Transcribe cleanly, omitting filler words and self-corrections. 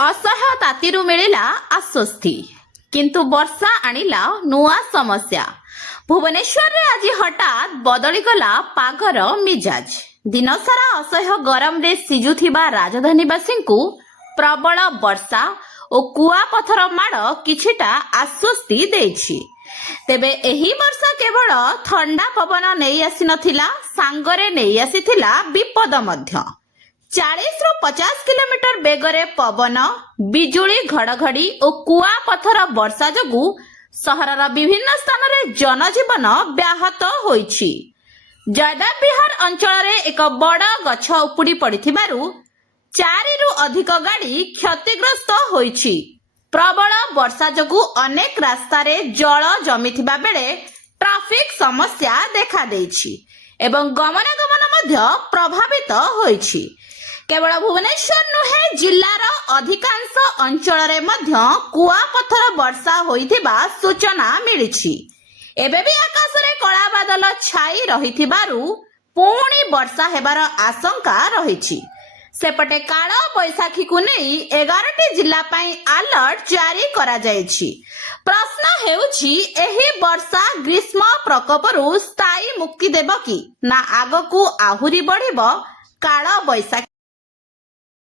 असह्य तातीरू मिलिला आश्वस्ति किंतु वर्षा आनिला नुआ समस्या। भुवनेश्वर रे आज हठात बदली गला पागर मिजाज। दिन सारा असह्य गरम रे सिजुथिबा राजधानीवासी को प्रबल वर्षा और कुआ पथर माड़ किछिटा आश्वस्ति देछि। तेबे एही वर्षा केवल ठंडा पवन नहीं आसी नथिला, सांगरे नहीं आसीथिला विपद मध्य। 40 ରୁ 50 किलोमीटर बेगरे पवन, बिजुली घड़घड़ी और कुआ पथर वर्षा जोगु सहरर विभिन्न स्थान रे जनजीवन व्याहत होइछि। जयदेव विहार अंचल रे एक बड़ गछ उपुड़ी पड़िथिबारु 4 ରୁ अधिक गाड़ी क्षतिग्रस्त होइछि। प्रबल वर्षा जोगु अनेक रास्ता रे जल जमिथिबा बेले ट्रैफिक समस्या देखा देछि एवं गमनागमन मध्य प्रभावित होइछि। केवल भुवनेश्वर नुहे जिल्लार अधिकांश अंचल रे मध्य कुआपथर वर्षा होइथिबा सूचना मिलिछि। एबे भी आकाश रे कला बादल छाई रहिथिबारु पुणी वर्षा हेबार आशंका रहिछि। सेपटे काल बैसाखी को नहीं 11टी जिला पई अलर्ट जारी करा जायछि। प्रश्न हेउछि एही वर्षा ग्रीष्म प्रकोपरु स्थायी मुक्ति देबो कि ना आगकू आहुरी बढ़िबो काल बैसाखी।